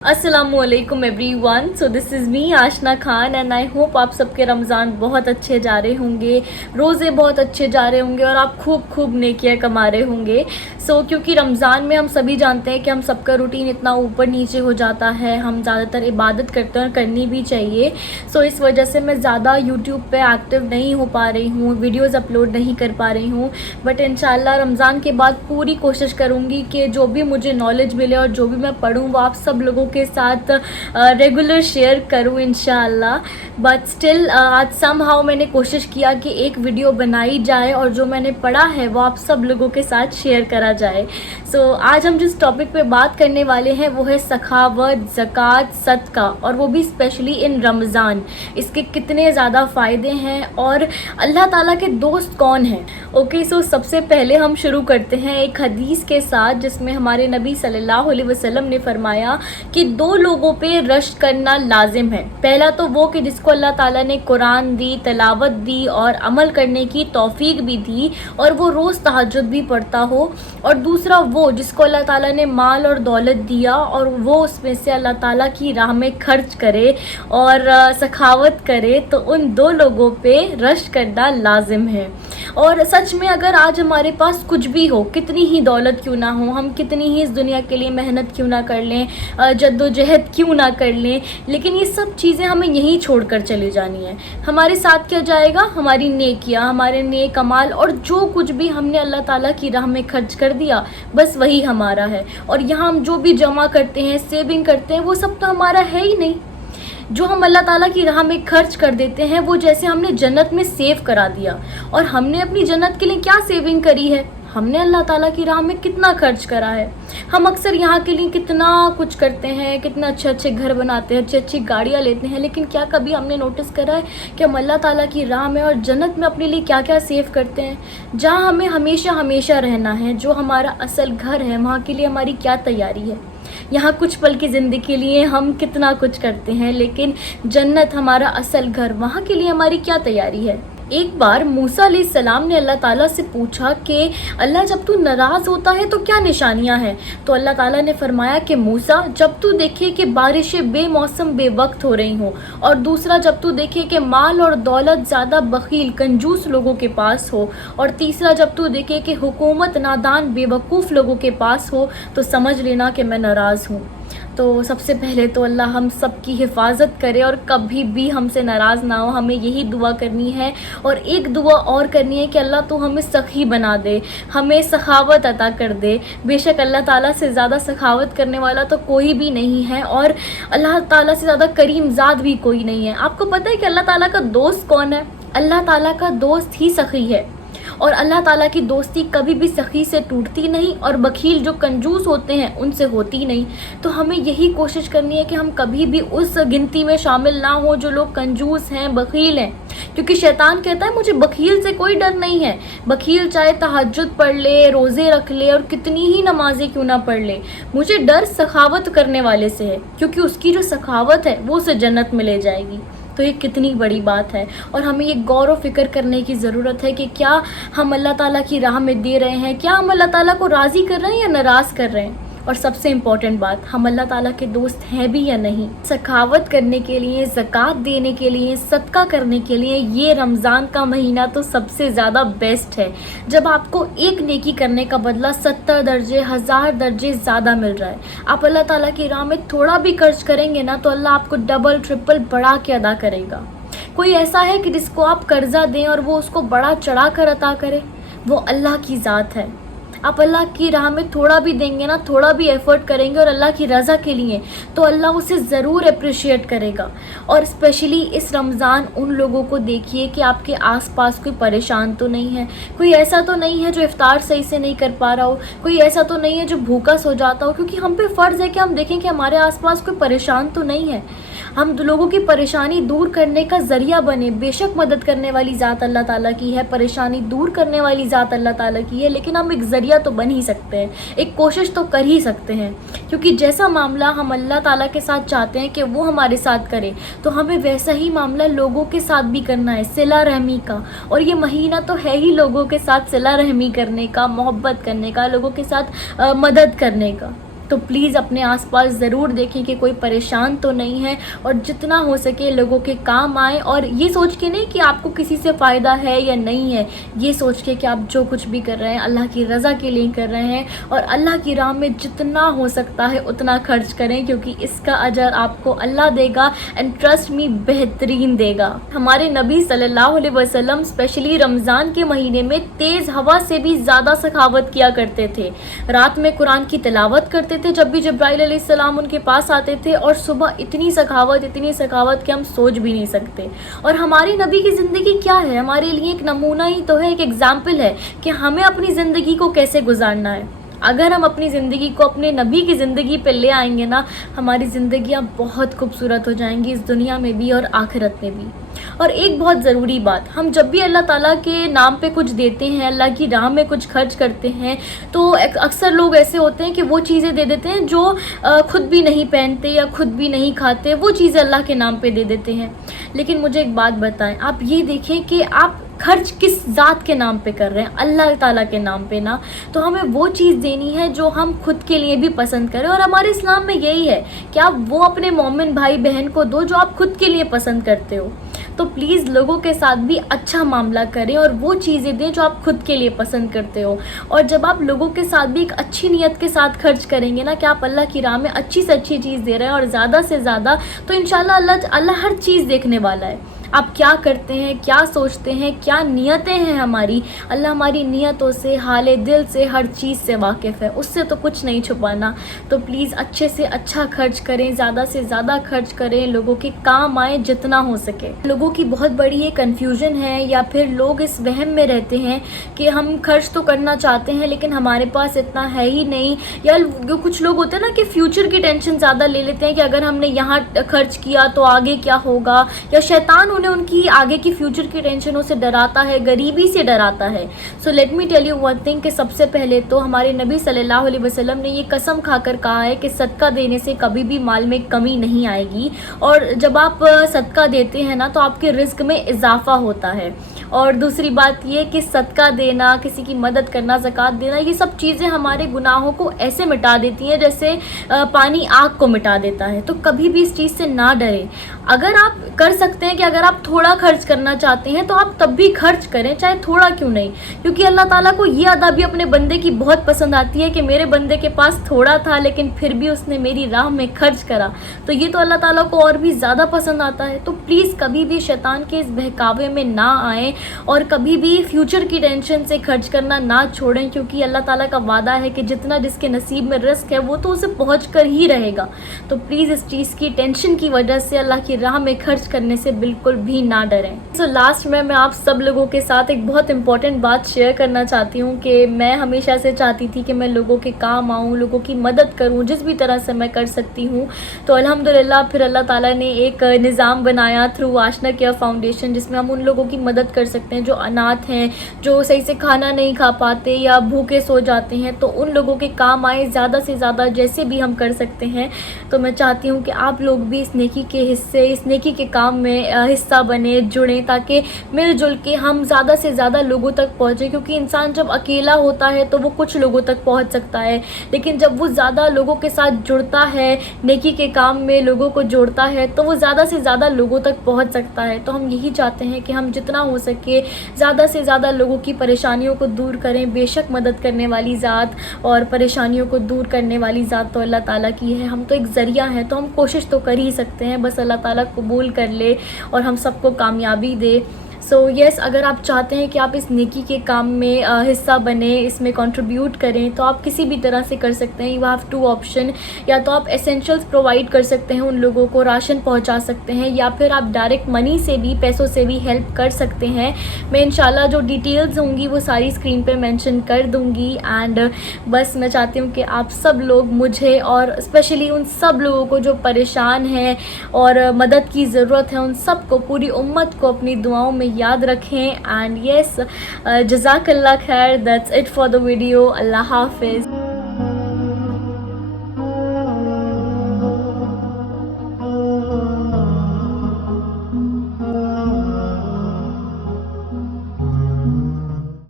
अस्सलाम वालेकुम everyone. So this is me Aashna Khan and I hope आप सबके रमज़ान बहुत अच्छे जा रहे होंगे, रोज़े बहुत अच्छे जा रहे होंगे और आप खूब खूब नेकियां कमा रहे होंगे। क्योंकि रमज़ान में हम सभी जानते हैं कि हम सबका रूटीन इतना ऊपर नीचे हो जाता है, हम ज़्यादातर इबादत करते हैं और करनी भी चाहिए। इस वजह से मैं ज़्यादा यूट्यूब पे एक्टिव नहीं हो पा रही हूँ, वीडियोज़ अपलोड नहीं कर पा रही हूँ। बट इंशाल्लाह रमज़ान के बाद पूरी कोशिश करूँगी कि जो भी मुझे नॉलेज मिले और जो भी मैं पढ़ूँ वो आप सब लोगों के साथ रेगुलर शेयर करूँ इंशाल्लाह। बट स्टिल आज समहाउ मैंने कोशिश किया कि एक वीडियो बनाई जाए और जो मैंने पढ़ा है वो आप सब लोगों के साथ शेयर करा जाए। आज हम जिस टॉपिक पे बात करने वाले हैं वो है सखावत, ज़कात, सदका, और वो भी स्पेशली इन रमज़ान। इसके कितने ज़्यादा फ़ायदे हैं और अल्लाह ताला के दोस्त कौन हैं। ओके, सबसे पहले हम शुरू करते हैं एक हदीस के साथ जिसमें हमारे नबी सल्लल्लाहु अलैहि वसल्लम ने फरमाया कि दो लोगों पे रश्क करना लाजिम है। पहला तो वो कि जिसको अल्लाह ताला ने कुरान दी, तिलावत दी और अमल करने की तौफीक भी दी और वो रोज़ तहज्जुद भी पढ़ता हो, और दूसरा वो जिसको अल्लाह ताला ने माल और दौलत दिया और वो उसमें से अल्लाह ताला की राह में खर्च करे और सखावत करे। तो उन दो लोगों पे रश्क करना लाजिम है। और सच में अगर आज हमारे पास कुछ भी हो, कितनी ही दौलत क्यों ना हो, हम कितनी ही इस दुनिया के लिए मेहनत क्यों ना कर लें, जद्दोजहद क्यों ना कर लें, लेकिन ये सब चीज़ें हमें यहीं छोड़कर चली जानी है। हमारे साथ क्या जाएगा? हमारी नेकियां, हमारे नेक अमाल, और जो कुछ भी हमने अल्लाह ताला की राह में खर्च कर दिया बस वही हमारा है। और यहाँ हम जो भी जमा करते हैं, सेविंग करते हैं, वो सब तो हमारा है ही नहीं। जो हम अल्लाह ताला की राह में खर्च कर देते हैं वो जैसे हमने जन्नत में सेव करा दिया। और हमने अपनी जन्नत के लिए क्या सेविंग करी है? हमने अल्लाह ताला की राह में कितना खर्च करा है। हम अक्सर यहाँ के लिए कितना कुछ करते हैं, कितना अच्छे अच्छे घर बनाते हैं, अच्छी अच्छी गाड़ियाँ लेते हैं, लेकिन क्या कभी हमने नोटिस करा है कि हम अल्लाह ताला की राह में और जन्नत में अपने लिए क्या क्या सेव करते हैं? जहाँ हमें हमेशा हमेशा रहना है, जो हमारा असल घर है, वहाँ के लिए हमारी क्या तैयारी है? यहाँ कुछ पल की ज़िंदगी के लिए हम कितना कुछ करते हैं, लेकिन जन्नत हमारा असल घर, वहाँ के लिए हमारी क्या तैयारी है? एक बार मूसा अलैहिस्सलाम ने अल्लाह ताला से पूछा कि अल्लाह जब तू नाराज़ होता है तो क्या निशानियाँ हैं? तो अल्लाह ताला ने फरमाया कि मूसा, जब तू देखे कि बारिशें बेमौसम बेवक्त हो रही हों, और दूसरा जब तू देखे कि माल और दौलत ज़्यादा बखील कंजूस लोगों के पास हो, और तीसरा जब तू देखे कि हुकूमत नादान बेवकूफ़ लोगों के पास हो, तो समझ लेना कि मैं नाराज़ हूँ। तो सबसे पहले तो अल्लाह हम सब की हिफाजत करे और कभी भी हमसे नाराज़ ना हो। हमें यही दुआ करनी है, और एक दुआ और करनी है कि अल्लाह तो हमें सखी बना दे, हमें सखावत अता कर दे। बेशक अल्लाह ताला से ज़्यादा सखावत करने वाला तो कोई भी नहीं है, और अल्लाह ताला से ज़्यादा करीमज़ाद भी कोई नहीं है। आपको पता है कि अल्लाह ताला का दोस्त कौन है? अल्लाह ताला का दोस्त ही सखी है। और अल्लाह ताला की दोस्ती कभी भी सखी से टूटती नहीं, और बखील जो कंजूस होते हैं उनसे होती नहीं। तो हमें यही कोशिश करनी है कि हम कभी भी उस गिनती में शामिल ना हो जो लोग कंजूस हैं, बखील हैं। क्योंकि शैतान कहता है मुझे बखील से कोई डर नहीं है। बखील चाहे तहज्जुद पढ़ ले, रोज़े रख ले और कितनी ही नमाजें क्यों ना पढ़ ले, मुझे डर सखावत करने वाले से है, क्योंकि उसकी जो सखावत है वो उसे जन्नत में ले जाएगी। तो ये कितनी बड़ी बात है, और हमें ये गौर व फिक्र करने की ज़रूरत है कि क्या हम अल्लाह ताला की राह में दे रहे हैं, क्या हम अल्लाह ताला को राज़ी कर रहे हैं या नाराज़ कर रहे हैं। और सबसे इम्पॉर्टेंट बात, हम अल्लाह ताला के दोस्त हैं भी या नहीं। सखावत करने के लिए, ज़कात देने के लिए, सदका करने के लिए ये रमज़ान का महीना तो सबसे ज़्यादा बेस्ट है, जब आपको एक नेकी करने का बदला 70 दर्जे, 1000 दर्जे ज़्यादा मिल रहा है। आप अल्लाह ताला की राह में थोड़ा भी खर्च करेंगे ना तो अल्लाह आपको डबल ट्रिपल बढ़ा के अदा करेगा। कोई ऐसा है कि जिसको आप कर्जा दें और वो उसको बड़ा चढ़ा कर अता करे? वो अल्लाह की ज़ात है। आप अल्लाह की राह में थोड़ा भी देंगे ना, थोड़ा भी एफर्ट करेंगे और अल्लाह की रज़ा के लिए, तो अल्लाह उसे ज़रूर अप्रिशिएट करेगा। और स्पेशली इस रमज़ान उन लोगों को देखिए कि आपके आसपास कोई परेशान तो नहीं है, कोई ऐसा तो नहीं है जो इफ्तार सही से नहीं कर पा रहा हो, कोई ऐसा तो नहीं है जो भूखा सो जाता हो। क्योंकि हम पे फ़र्ज़ है कि हम देखें कि हमारे आसपास कोई परेशान तो नहीं है, हम लोगों की परेशानी दूर करने का ज़रिया बने। बेशक मदद करने वाली ज़ात अल्लाह ताला की है, परेशानी दूर करने वाली ज़ात अल्लाह ताला की है, लेकिन हम एक ज़रिया तो बन ही सकते हैं, एक कोशिश तो कर ही सकते हैं। क्योंकि जैसा मामला हम अल्लाह ताला के साथ चाहते हैं कि वो हमारे साथ करे, तो हमें वैसा ही मामला लोगों के साथ भी करना है, सिला रहमी का। और ये महीना तो है ही लोगों के साथ सिला रहमी करने का, मोहब्बत करने का, लोगों के साथ मदद करने का। تو پلیز اپنے آس پاس ضرور دیکھیں کہ کوئی پریشان تو نہیں ہے، اور جتنا ہو سکے لوگوں کے کام آئیں، اور یہ سوچ کے نہیں کہ آپ کو کسی سے فائدہ ہے یا نہیں ہے، یہ سوچ کے کہ آپ جو کچھ بھی کر رہے ہیں اللہ کی رضا کے لیے کر رہے ہیں، اور اللہ کی راہ میں جتنا ہو سکتا ہے اتنا خرچ کریں، کیونکہ اس کا اجر آپ کو اللہ دے گا، اینڈ ٹرسٹ می بہترین دے گا۔ ہمارے نبی صلی اللہ علیہ وسلم اسپیشلی رمضان کے مہینے میں تیز ہوا سے بھی زیادہ سخاوت کیا کرتے تھے، رات میں قرآن کی تلاوت کرتے تھے جب بھی جبرائیل علیہ السلام ان کے پاس آتے تھے، اور صبح اتنی سخاوت کہ ہم سوچ بھی نہیں سکتے۔ اور ہماری نبی کی زندگی کیا ہے؟ ہمارے لیے ایک نمونہ ہی تو ہے، ایک ایگزامپل ہے کہ ہمیں اپنی زندگی کو کیسے گزارنا ہے۔ اگر ہم اپنی زندگی کو اپنے نبی کی زندگی پہ لے آئیں گے نا، ہماری زندگیاں بہت خوبصورت ہو جائیں گی، اس دنیا میں بھی اور آخرت میں بھی۔ اور ایک بہت ضروری بات، ہم جب بھی اللہ تعالیٰ کے نام پہ کچھ دیتے ہیں، اللہ کی راہ میں کچھ خرچ کرتے ہیں، تو اکثر لوگ ایسے ہوتے ہیں کہ وہ چیزیں دے دیتے ہیں جو خود بھی نہیں پہنتے یا خود بھی نہیں کھاتے، وہ چیزیں اللہ کے نام پہ دے دیتے ہیں۔ لیکن مجھے ایک بات بتائیں، آپ یہ دیکھیں کہ آپ خرچ کس ذات کے نام پہ کر رہے ہیں، اللہ تعالیٰ کے نام پہ نا، تو ہمیں وہ چیز دینی ہے جو ہم خود کے لیے بھی پسند کریں، اور ہمارے اسلام میں یہی ہے کہ آپ وہ اپنے مومن بھائی بہن کو دو جو آپ خود کے لیے پسند کرتے ہو۔ تو پلیز لوگوں کے ساتھ بھی اچھا معاملہ کریں اور وہ چیزیں دیں جو آپ خود کے لیے پسند کرتے ہو، اور جب آپ لوگوں کے ساتھ بھی ایک اچھی نیت کے ساتھ خرچ کریں گے نا کہ آپ اللہ کی راہ میں اچھی سے اچھی چیز دے رہے ہیں اور زیادہ سے زیادہ، تو انشاءاللہ اللہ ہر چیز دیکھنے والا ہے۔ آپ کیا کرتے ہیں، کیا سوچتے ہیں، کیا نیتیں ہیں ہماری، اللہ ہماری نیتوں سے، حال دل سے، ہر چیز سے واقف ہے، اس سے تو کچھ نہیں چھپانا۔ تو پلیز اچھے سے اچھا خرچ کریں، زیادہ سے زیادہ خرچ کریں، لوگوں کے کام آئیں جتنا ہو سکے۔ لوگوں کی بہت بڑی یہ کنفیوژن ہے، یا پھر لوگ اس وہم میں رہتے ہیں کہ ہم خرچ تو کرنا چاہتے ہیں لیکن ہمارے پاس اتنا ہے ہی نہیں، یا کچھ لوگ ہوتے ہیں نا کہ فیوچر کی ٹینشن زیادہ لے لیتے ہیں کہ اگر ہم نے یہاں خرچ کیا تو آگے کیا ہوگا، یا شیطان انہیں ان کی آگے کی فیوچر کی ٹینشنوں سے ڈراتا ہے، غریبی سے ڈراتا ہے۔ So let me tell you one thing کہ سب سے پہلے تو ہمارے نبی صلی اللہ علیہ وسلم نے یہ قسم کھا کر کہا ہے کہ صدقہ دینے سے کبھی بھی مال میں کمی نہیں آئے گی، اور جب آپ صدقہ دیتے ہیں نا تو آپ کے رزق میں اضافہ ہوتا ہے۔ اور دوسری بات یہ کہ صدقہ دینا، کسی کی مدد کرنا، زکوٰۃ دینا، یہ سب چیزیں ہمارے گناہوں کو ایسے مٹا دیتی ہیں جیسے پانی آگ کو مٹا دیتا ہے۔ تو کبھی بھی اس چیز سے نہ ڈریں۔ اگر آپ کر سکتے ہیں کہ اگر آپ تھوڑا خرچ کرنا چاہتے ہیں تو آپ تب بھی خرچ کریں، چاہے تھوڑا کیوں نہیں، کیونکہ اللہ تعالیٰ کو یہ ادا بھی اپنے بندے کی بہت پسند آتی ہے کہ میرے بندے کے پاس تھوڑا تھا لیکن پھر بھی اس نے میری راہ میں خرچ کرا، تو یہ تو اللہ تعالیٰ کو اور بھی زیادہ پسند آتا ہے۔ تو پلیز کبھی بھی شیطان کے اس بہکاوے میں نہ آئیں، اور کبھی بھی فیوچر کی ٹینشن سے خرچ کرنا نہ چھوڑیں، کیونکہ اللہ تعالیٰ کا وعدہ ہے کہ جتنا جس کے نصیب میں رزق ہے وہ تو اسے پہنچ کر ہی رہے گا۔ تو پلیز اس چیز کی ٹینشن کی وجہ سے اللہ کی راہ میں خرچ کرنے سے بالکل بھی نہ ڈریں۔ سو لاسٹ میں آپ سب لوگوں کے ساتھ ایک بہت امپورٹنٹ بات شیئر کرنا چاہتی ہوں کہ میں ہمیشہ سے چاہتی تھی کہ میں لوگوں کے کام آؤں، لوگوں کی مدد کروں جس بھی طرح سے میں کر سکتی ہوں۔ تو الحمدللہ پھر اللہ تعالیٰ نے ایک نظام بنایا تھرو آشنا کیئر فاؤنڈیشن، جس میں ہم ان لوگوں کی مدد کر سکتے ہیں جو اناتھ ہیں، جو صحیح سے کھانا نہیں کھا پاتے یا بھوکے سو جاتے ہیں، تو ان لوگوں کے کام آئے زیادہ سے زیادہ جیسے بھی ہم کر سکتے ہیں۔ تو میں چاہتی ہوں کہ آپ لوگ بھی اس نیکی کے حصے، اس نیکی کے کام میں حصہ بنے، جڑیں، تاکہ مل جل کے ہم زیادہ سے زیادہ لوگوں تک پہنچیں، کیونکہ انسان جب اکیلا ہوتا ہے تو وہ کچھ لوگوں تک پہنچ سکتا ہے، لیکن جب وہ زیادہ لوگوں کے ساتھ جڑتا ہے، نیکی کے کام میں لوگوں کو جوڑتا ہے، تو وہ زیادہ سے زیادہ لوگوں تک پہنچ سکتا ہے۔ تو ہم یہی چاہتے ہیں کہ ہم جتنا ہو سکے زیادہ سے زیادہ لوگوں کی پریشانیوں کو دور کریں۔ بے شک مدد کرنے والی ذات اور پریشانیوں کو دور کرنے والی ذات تو اللہ تعالیٰ کی ہے، ہم تو ایک ذریعہ ہیں، تو ہم کوشش تو کر ہی سکتے ہیں، بس اللہ تعالیٰ قبول کر لے اور ہم سب کو کامیابی دے۔ سو یس، اگر آپ چاہتے ہیں کہ آپ اس نیکی کے کام میں حصہ بنیں، اس میں کنٹریبیوٹ کریں، تو آپ کسی بھی طرح سے کر سکتے ہیں۔ یو ہیو ٹو آپشن، یا تو آپ اسینشلز پرووائڈ کر سکتے ہیں، ان لوگوں کو راشن پہنچا سکتے ہیں، یا پھر آپ ڈائریکٹ منی سے بھی، پیسوں سے بھی ہیلپ کر سکتے ہیں۔ میں انشاءاللہ جو ڈیٹیلز ہوں گی وہ ساری اسکرین پہ مینشن کر دوں گی۔ اینڈ بس میں چاہتی ہوں کہ آپ سب لوگ مجھے، اور اسپیشلی ان سب لوگوں کو جو پریشان ہیں اور مدد کی ضرورت ہے، ان سب کو، پوری امت کو اپنی دعاؤں میں یاد رکھیں۔ اینڈ یس، جزاک اللہ خیر، that's it for the video. اللہ حافظ۔